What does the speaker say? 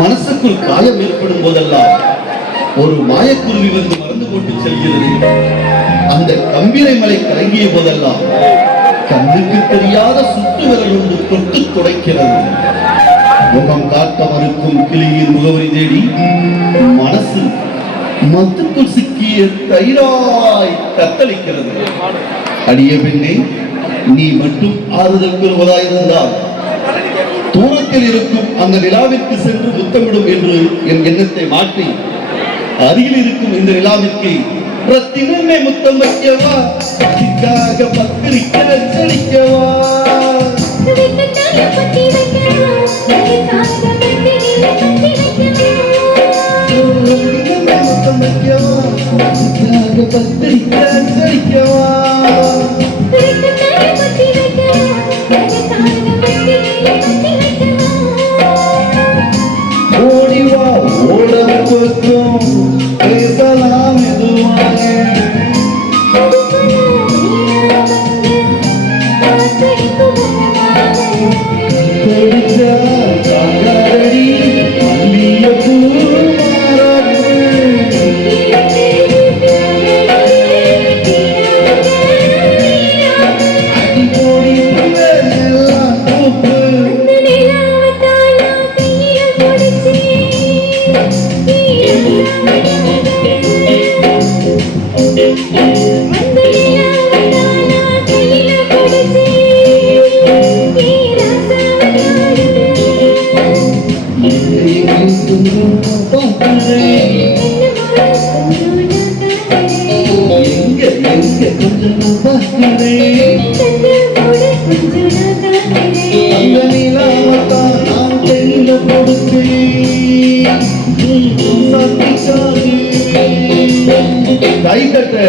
மனசுக்குள் காயம் ஏற்படும் போதெல்லாம் ஒரு மாயக்குருவி வந்து மறந்து போட்டு செல்கிறது. அந்த கம்பிரை மலை கலங்கிய போதெல்லாம் கண்ணுக்கு தெரியாத சுட்டு விரல் ஒன்று தொட்டு துடைக்கிறது. முகம் காட்ட மறுக்கும் கிளியின் முகவரி தேடி மனசு மத்துக்குள் சிக்கிய தயிராய் தத்தளிக்கிறது. அடிய பெண்ணே, நீ மட்டும் ஆறுதல் பெறுவதாயிருந்தால் தூரத்தில் இருக்கும் அந்த நிலாவிற்கு சென்று முத்தமிடும் என்று என் எண்ணத்தை மாற்றி அருகில் இருக்கும் இந்த நிலாவிற்கு ரத்தினமே முத்தம் வைக்கவா, பத்திரிக்கை வச்சடிக்கவா, முத்தம் வைக்கவா, பத்திரிக்கை வச்சடிக்கவா. ஓடிவா ஓட பக்கம் பேசலாம் எதுவாக, கை தட்ட